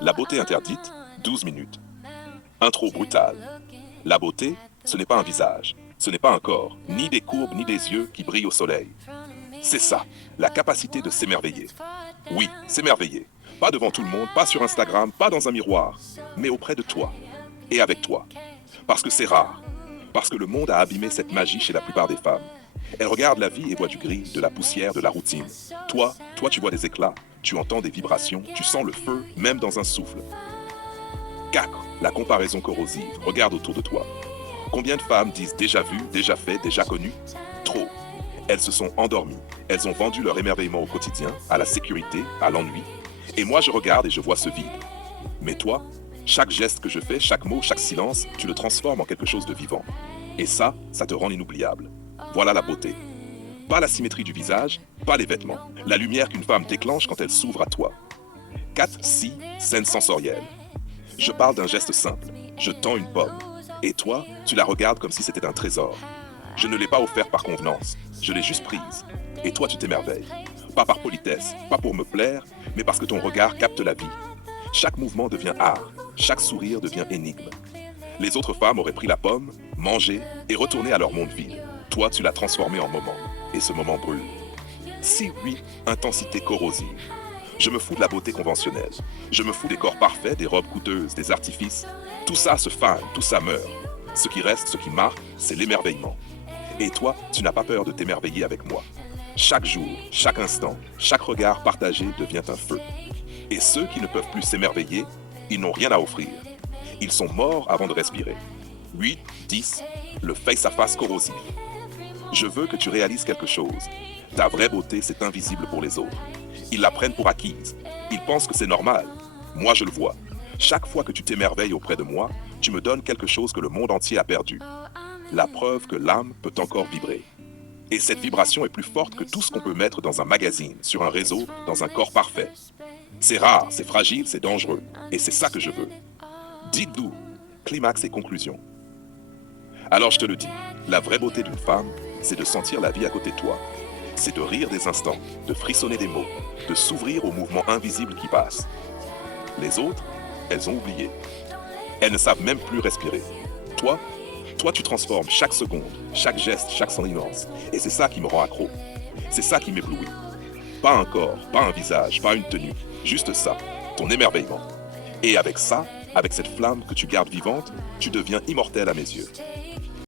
La beauté interdite, 12 minutes. Intro brutale. La beauté, ce n'est pas un visage, ce n'est pas un corps, ni des courbes, ni des yeux qui brillent au soleil. C'est ça, la capacité de s'émerveiller. Oui, s'émerveiller. Pas devant tout le monde, pas sur Instagram, pas dans un miroir, mais auprès de toi. Et avec toi. Parce que c'est rare. Parce que le monde a abîmé cette magie chez la plupart des femmes. Elles regardent la vie et voient du gris, de la poussière, de la routine. Toi, tu vois des éclats, tu entends des vibrations, tu sens le feu, même dans un souffle. 4. La comparaison corrosive. Regarde autour de toi. Combien de femmes disent déjà vu, déjà fait, déjà connu? Trop. Elles se sont endormies. Elles ont vendu leur émerveillement au quotidien, à la sécurité, à l'ennui. Et moi, je regarde et je vois ce vide. Mais toi, chaque geste que je fais, chaque mot, chaque silence, tu le transformes en quelque chose de vivant. Et ça te rend inoubliable. Voilà la beauté. Pas la symétrie du visage, pas les vêtements. La lumière qu'une femme déclenche quand elle s'ouvre à toi. 4. Scène sensorielle. Je parle d'un geste simple. Je tends une pomme. Et toi, tu la regardes comme si c'était un trésor. Je ne l'ai pas offert par convenance. Je l'ai juste prise. Et toi, tu t'émerveilles. Pas par politesse, pas pour me plaire, mais parce que ton regard capte la vie. Chaque mouvement devient art. Chaque sourire devient énigme. Les autres femmes auraient pris la pomme, mangé et retourné à leur monde vide. Toi, tu l'as transformé en moment. Et ce moment brûle. 6. Intensité corrosive. Je me fous de la beauté conventionnelle. Je me fous des corps parfaits, des robes coûteuses, des artifices. Tout ça se fane, tout ça meurt. Ce qui reste, ce qui marque, c'est l'émerveillement. Et toi, tu n'as pas peur de t'émerveiller avec moi. Chaque jour, chaque instant, chaque regard partagé devient un feu. Et ceux qui ne peuvent plus s'émerveiller, ils n'ont rien à offrir. Ils sont morts avant de respirer. 8. Le face-à-face corrosif. Je veux que tu réalises quelque chose. Ta vraie beauté, c'est invisible pour les autres. Ils la prennent pour acquise. Ils pensent que c'est normal. Moi, je le vois. Chaque fois que tu t'émerveilles auprès de moi, tu me donnes quelque chose que le monde entier a perdu. La preuve que l'âme peut encore vibrer. Et cette vibration est plus forte que tout ce qu'on peut mettre dans un magazine, sur un réseau, dans un corps parfait. C'est rare, c'est fragile, c'est dangereux. Et c'est ça que je veux. Dites-vous, climax et conclusion. Alors je te le dis, la vraie beauté d'une femme, c'est de sentir la vie à côté de toi. C'est de rire des instants, de frissonner des mots, de s'ouvrir aux mouvements invisibles qui passent. Les autres, elles ont oublié. Elles ne savent même plus respirer. Toi, tu transformes chaque seconde, chaque geste, chaque sentiment. Et c'est ça qui me rend accro. C'est ça qui m'éblouit. Pas un corps, pas un visage, pas une tenue. Juste ça, ton émerveillement. Et avec ça, avec cette flamme que tu gardes vivante, tu deviens immortel à mes yeux.